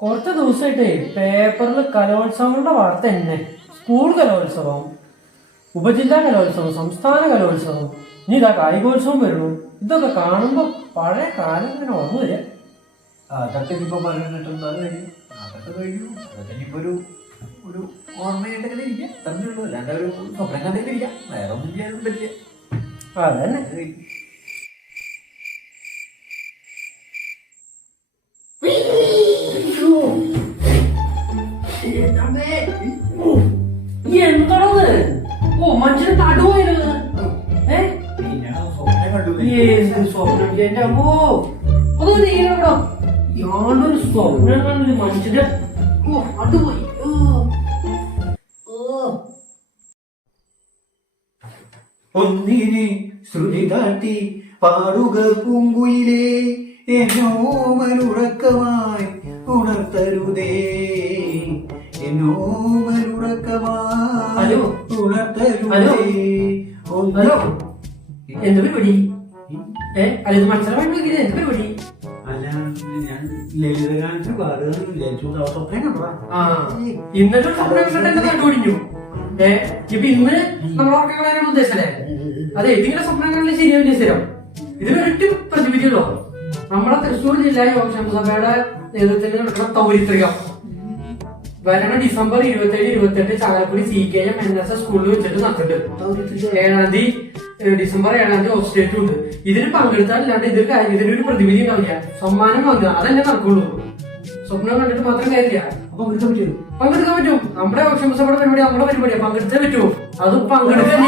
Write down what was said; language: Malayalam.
കുറച്ച് ദിവസമായിട്ടേ പേപ്പറിൽ കലോത്സവങ്ങളുടെ വാർത്ത തന്നെ. സ്കൂൾ കലോത്സവം, ഉപജില്ലാ കലോത്സവം, സംസ്ഥാന കലോത്സവം, ഇനി ഇതാ കായികോത്സവം വരുന്നു. ഇതൊക്കെ കാണുമ്പോ പഴയ കാലം ഇങ്ങനെ ഓർമ്മ വരിക. അതൊക്കെ ഇനിയിപ്പോ പറഞ്ഞിട്ടുണ്ടാകും കഴിയും. അതൊക്കെ കഴിഞ്ഞു. അതൊക്കെ ഇനിയിപ്പോ ഒരു ഓർമ്മയായിട്ട് ഇങ്ങനെ ഇരിക്കാം. തന്നുള്ളൂ. അല്ലാണ്ട് ഒരു സ്വപ്നം കണ്ടിട്ട് ഇരിക്കാം. വേറെ ഒന്നും ചെയ്യാനും പറ്റില്ല. അതന്നെ. എന്താണത്? ഓ മനുഷ്യന് തടുവായിരുന്നു. സ്വപ്നം എന്റെ അമ്മോ, അതൊരു നീലോ യാതൊരു സ്വപ്നം കണ്ടില്ല മനുഷ്യന്റെ. ഓ അടുപോയി. ഒന്നിനെ ശ്രുതി താഴ്ത്തി പാടുക പൂങ്കുയിലേ, എന്നോമലുറക്കമായി ഉണർത്തരുതേ, എന്നോമലുറക്കമായി ഉണർത്തരുതേ. ഹലോ, എന്ത് പരിപാടി? അല്ല ഇത് മനസ്സിലാവാൻ എന്ത് പരിപാടി? അല്ല, ഞാൻ ലളിതഗാനത്തിൽ പാടുകയെന്ന് വിചാരിച്ചു. സ്വപ്നം കണ്ടോ? ഇന്നത്തെ സ്വപ്നം കണ്ടുപിടിഞ്ഞു. ഇപ്പൊ ഇന്ന് നമ്മളെ ഉദ്ദേശിച്ചല്ലേ? അതെ, ഇതിങ്ങനെ സ്വപ്നം കണ്ടില്ല ശരിയാവില്ല സ്ഥിരം. ഇതിനൊരു പ്രതിവിധിയുള്ളൂ. നമ്മളെ തൃശ്ശൂർ ജില്ലാ യോഗക്ഷേമ സഭയുടെ നേതൃത്വത്തിൽ നടക്കുന്ന തൗരിത്രികം വരണ ഡിസംബർ 27-28 ചാലക്കുടി CKM NSS സ്കൂളിൽ വെച്ചിട്ട് നടത്തിട്ടുണ്ട്. ഡിസംബർ 7 ഓസ്ട്രേലിയ ഉണ്ട്. ഇതിന് പങ്കെടുത്താൽ അല്ലാണ്ട് ഇതിനൊരു പ്രതിവിധി ഉണ്ടാവില്ല. സമ്മാനം വാങ്ങുക, അതല്ലേ നടക്കുള്ളൂ. സ്വപ്നം കണ്ടിട്ട് മാത്രം കാര്യമില്ല. പങ്കെടുക്കാൻ പറ്റും. നമ്മുടെ യോഗക്ഷേമ സഭയുടെ പരിപാടി നമ്മുടെ പരിപാടിയാണ്. പങ്കെടുത്തേ പറ്റുമോ? അത് പങ്കെടുക്കാൻ